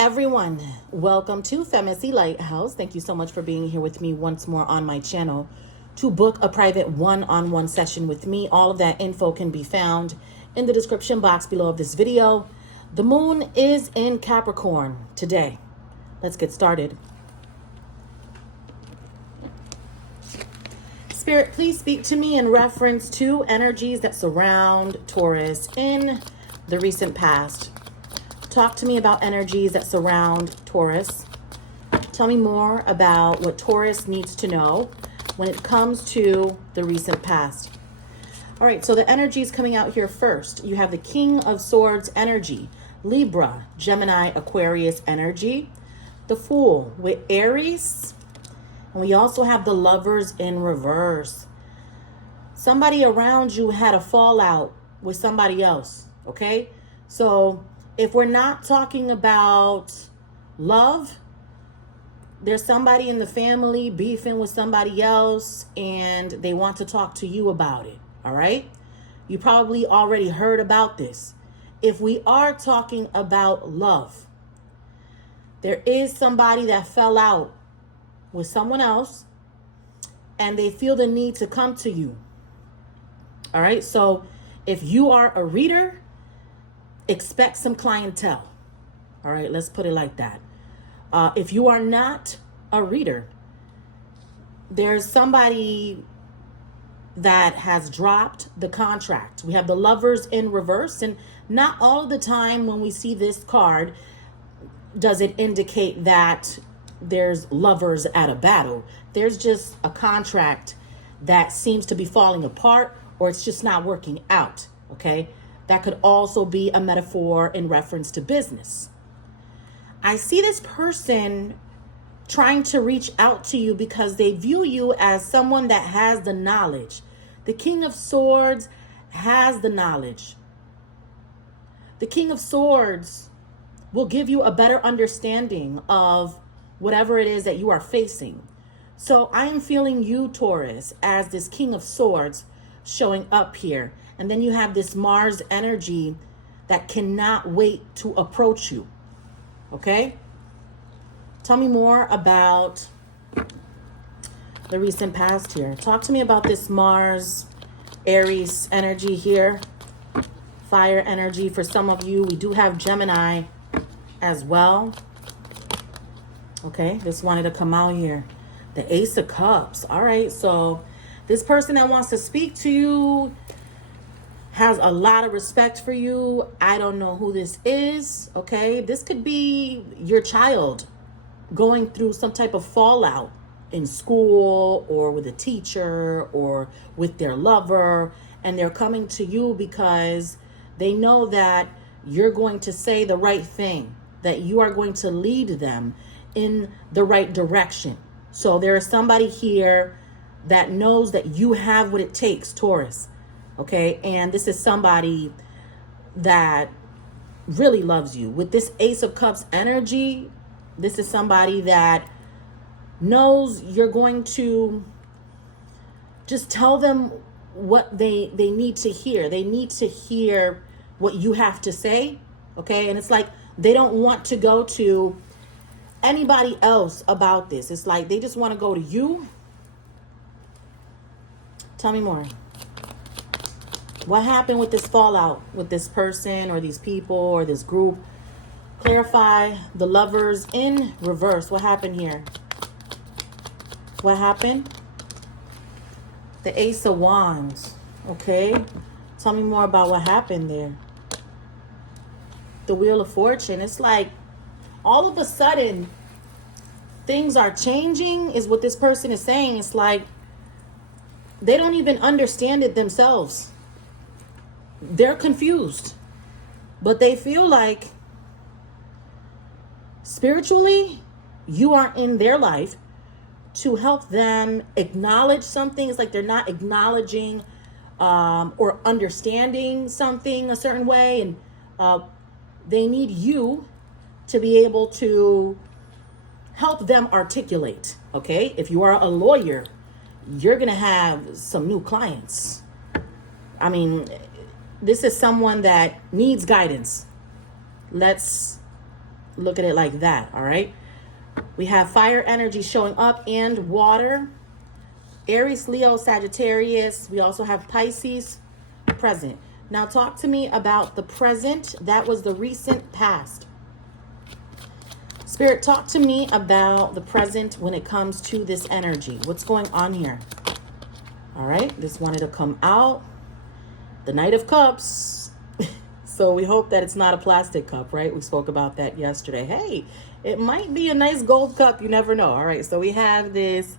Everyone, welcome to FEMACY'S LightHouse. Thank you so much for being here with me once more on my channel to book a private one-on-one session with me. All of that info can be found in the description box below of this video. The moon is in Capricorn today. Let's get started. Spirit, please speak to me in reference to energies that surround Taurus in the recent past. Talk to me about energies that surround Taurus. Tell me more about what Taurus needs to know when it comes to the recent past. All right, so the energies coming out here first. You have the King of Swords energy, Libra, Gemini, Aquarius energy, the Fool with Aries, and we also have the Lovers in reverse. Somebody around you had a fallout with somebody else, okay? So if we're not talking about love, there's somebody in the family beefing with somebody else and they want to talk to you about it, all right? You probably already heard about this. If we are talking about love, there is somebody that fell out with someone else and they feel the need to come to you, all right? So if you are a reader, expect some clientele. All right, let's put it like that. If you are not a reader, there's somebody that has dropped the contract. We have the Lovers in reverse, and not all the time when we see this card does it indicate that there's lovers at a battle. There's just a contract that seems to be falling apart, or it's just not working out, okay? That could also be a metaphor in reference to business. I see this person trying to reach out to you because they view you as someone that has the knowledge. The King of Swords has the knowledge. The King of Swords will give you a better understanding of whatever it is that you are facing. So I am feeling you, Taurus, as this King of Swords showing up here. And then you have this Mars energy that cannot wait to approach you. Okay? Tell me more about the recent past here. Talk to me about this Mars, Aries energy here. Fire energy for some of you. We do have Gemini as well. Okay, just wanted to come out here. The Ace of Cups. All right, so this person that wants to speak to you has a lot of respect for you. I don't know who this is, okay? This could be your child going through some type of fallout in school or with a teacher or with their lover, and they're coming to you because they know that you're going to say the right thing, that you are going to lead them in the right direction. So there is somebody here that knows that you have what it takes, Taurus. Okay, and this is somebody that really loves you. With this Ace of Cups energy, this is somebody that knows you're going to just tell them what they need to hear. They need to hear what you have to say, okay? And it's like they don't want to go to anybody else about this. It's like they just want to go to you. Tell me more. What happened with this fallout with this person or these people or this group? Clarify the Lovers in reverse. What happened here? What happened? The Ace of Wands. Okay. Tell me more about what happened there. The Wheel of Fortune. It's like all of a sudden things are changing is what this person is saying. It's like they don't even understand it themselves. They're confused, but they feel like spiritually you are in their life to help them acknowledge something. It's like they're not acknowledging or understanding something a certain way, and they need you to be able to help them articulate. Okay, if you are a lawyer, you're gonna have some new clients. I mean, this is someone that needs guidance. Let's look at it like that, all right? We have fire energy showing up and water. Aries, Leo, Sagittarius. We also have Pisces present. Now talk to me about the present. That was the recent past. Spirit, talk to me about the present when it comes to this energy. What's going on here? All right, this wanted to come out. The Knight of Cups. So we hope that it's not a plastic cup, right? We spoke about that yesterday. Hey, it might be a nice gold cup. You never know. All right, so we have this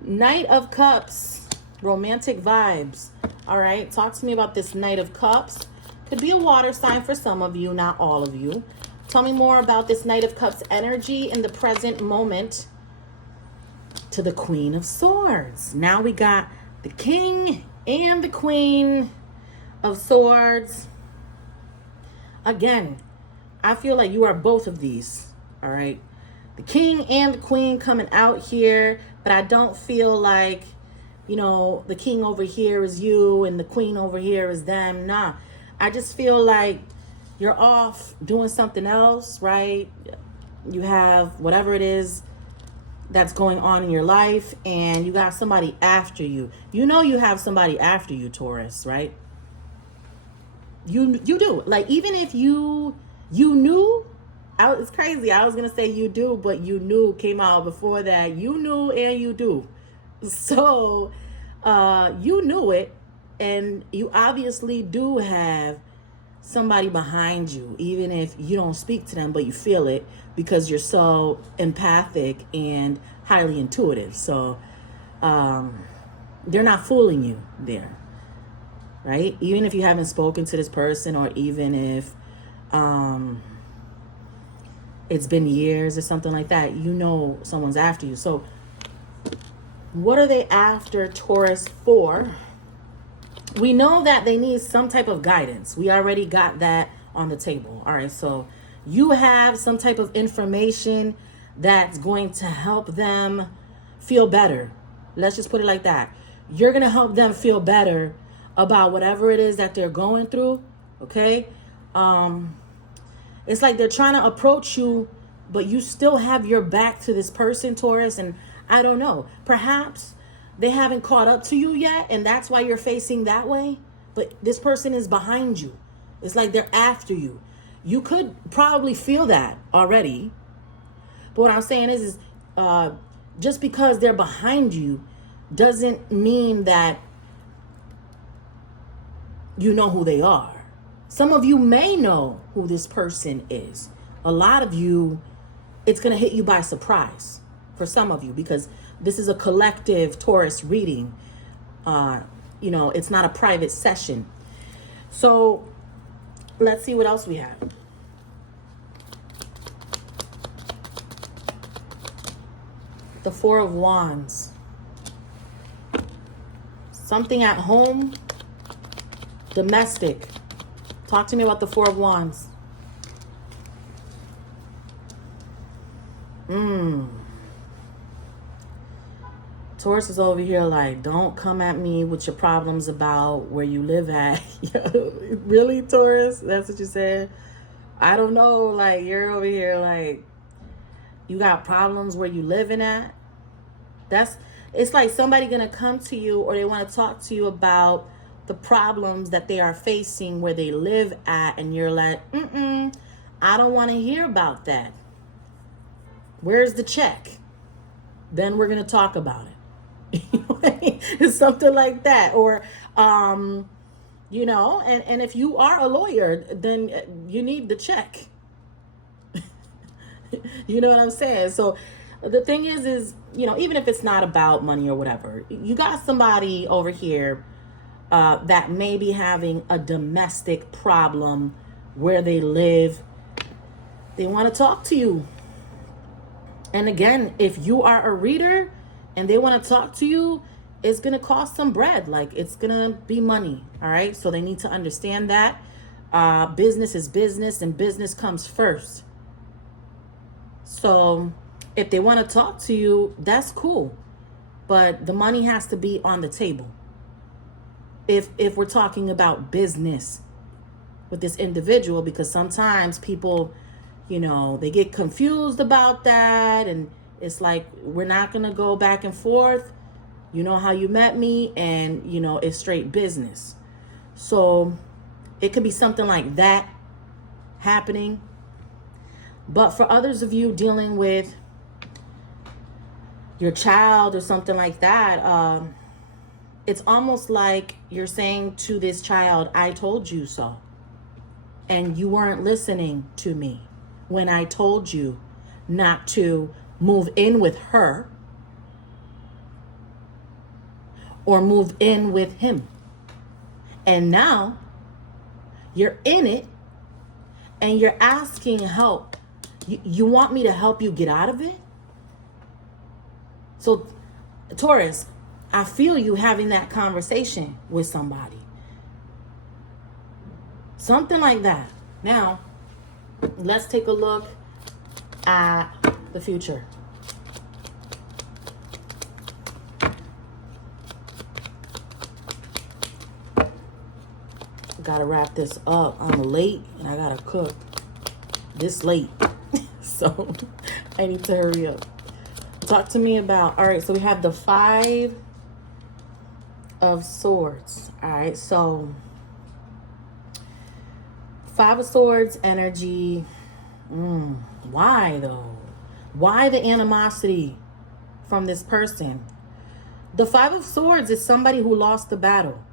Knight of Cups, romantic vibes. All right, talk to me about this Knight of Cups. Could be a water sign for some of you, not all of you. Tell me more about this Knight of Cups energy in the present moment to the Queen of Swords. Now we got the King and the Queen of Swords. Again, I feel like you are both of these, all right? The King and the Queen coming out here, but I don't feel like, you know, the King over here is you and the Queen over here is them. Nah, I just feel like you're off doing something else, right? You have whatever it is that's going on in your life, and you got somebody after you. You know you have somebody after you, Taurus, right? You do. Like, even if you knew, it's crazy. I was going to say you do, but you knew came out before that. You knew and you do. So you knew it, and you obviously do have somebody behind you, even if you don't speak to them, but you feel it because you're so empathic and highly intuitive. So they're not fooling you there, right? Even if you haven't spoken to this person, or even if it's been years or something like that, you know someone's after you. So what are they after Taurus for? We know that they need some type of guidance. We already got that on the table. All right, so you have some type of information that's going to help them feel better. Let's just put it like that. You're going to help them feel better about whatever it is that they're going through, okay? It's like they're trying to approach you, but you still have your back to this person, Taurus, and I don't know. Perhaps they haven't caught up to you yet, and that's why you're facing that way. But this person is behind you. It's like they're after you. You could probably feel that already. But what I'm saying is just because they're behind you doesn't mean that you know who they are. Some of you may know who this person is. A lot of you, it's going to hit you by surprise for some of you, because this is a collective Taurus reading. You know, it's not a private session. So let's see what else we have. The Four of Wands. Something at home, domestic. Talk to me about the Four of Wands. Taurus is over here like, don't come at me with your problems about where you live at. Really, Taurus? That's what you said? I don't know. Like, you're over here like, you got problems where you living at? It's like somebody gonna come to you, or they want to talk to you about the problems that they are facing where they live at, and you're like, I don't want to hear about that. Where's the check? Then we're gonna talk about it. It's something like that. Or you know, and if you are a lawyer, then you need the check. You know what I'm saying? So the thing is, you know, even if it's not about money or whatever, you got somebody over here that may be having a domestic problem where they live. They want to talk to you. And again, if you are a reader and they want to talk to you, it's going to cost some bread. Like, it's going to be money. All right. So they need to understand that business is business, and business comes first. So if they want to talk to you, that's cool. But the money has to be on the table. If we're talking about business with this individual, because sometimes people, They get confused about that, and it's like, we're not going to go back and forth. You know how you met me, and, it's straight business. So it could be something like that happening. But for others of you dealing with your child or something like that, it's almost like you're saying to this child, I told you so. And you weren't listening to me when I told you not to move in with her or move in with him. And now you're in it and you're asking help. You want me to help you get out of it? So, Taurus, I feel you having that conversation with somebody. Something like that. Now, let's take a look at the future. Gotta wrap this up. I'm late and I gotta cook this late. So I need to hurry up. Talk to me about, all right, so we have the 5 of Swords. All right, so 5 of Swords energy. Why though? Why the animosity from this person? The 5 of Swords is somebody who lost the battle.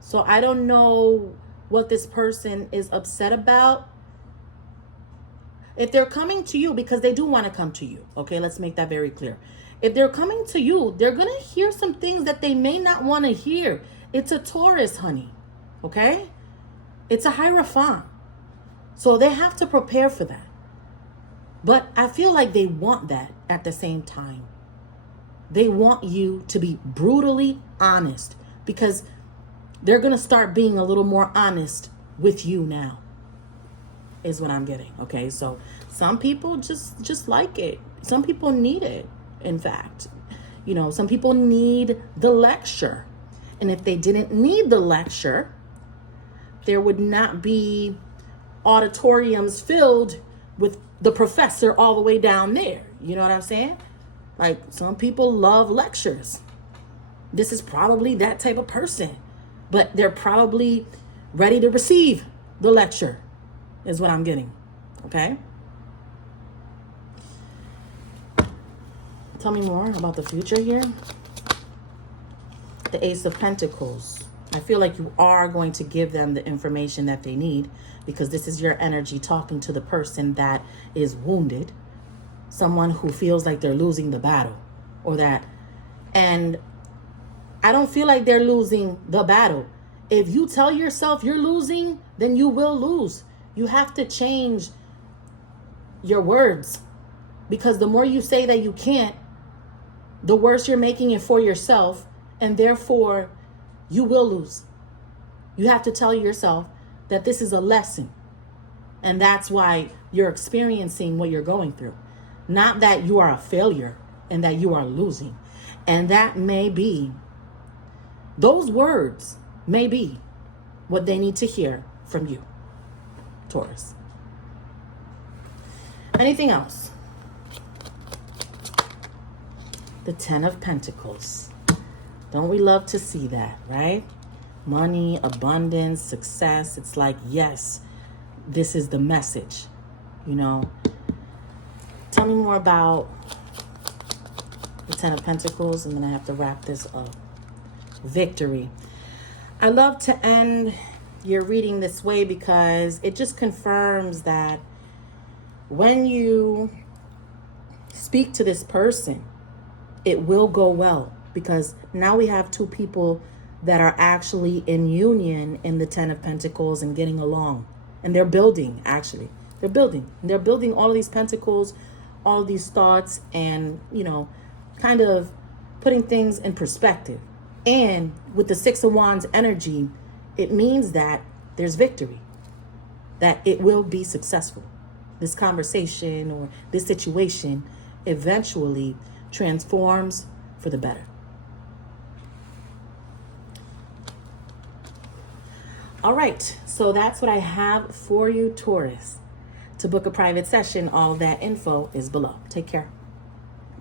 So I don't know what this person is upset about. If they're coming to you, because they do want to come to you. Okay, let's make that very clear. If they're coming to you, they're going to hear some things that they may not want to hear. It's a Taurus, honey. Okay? It's a Hierophant. So they have to prepare for that. But I feel like they want that at the same time. They want you to be brutally honest, because they're going to start being a little more honest with you now, is what I'm getting. Okay, so some people just like it. Some people need it. In fact, some people need the lecture. And if they didn't need the lecture, there would not be auditoriums filled with the professor all the way down there. You know what I'm saying? Like, some people love lectures. This is probably that type of person, but they're probably ready to receive the lecture, is what I'm getting. Okay? Tell me more about the future here. The Ace of Pentacles. I feel like you are going to give them the information that they need, because this is your energy talking to the person that is wounded. Someone who feels like they're losing the battle or that. And I don't feel like they're losing the battle. If you tell yourself you're losing, then you will lose. You have to change your words, because the more you say that you can't, the worse you're making it for yourself, and therefore you will lose. You have to tell yourself that this is a lesson, and that's why you're experiencing what you're going through. Not that you are a failure and that you are losing. And that may be, those words may be what they need to hear from you, Taurus. Anything else? The 10 of Pentacles. Don't we love to see that, right? Money, abundance, success. It's like, yes, this is the message, Tell me more about the 10 of Pentacles, and then I have to wrap this up. Victory. I love to end your reading this way, because it just confirms that when you speak to this person, it will go well, because now we have 2 people that are actually in union in the 10 of Pentacles and getting along. And they're building, actually. They're building. And they're building all of these pentacles, all of these thoughts, and, kind of putting things in perspective. And with the 6 of Wands energy, it means that there's victory, that it will be successful. This conversation or this situation eventually transforms for the better. All right, so that's what I have for you, Taurus. To book a private session, all that info is below. Take care.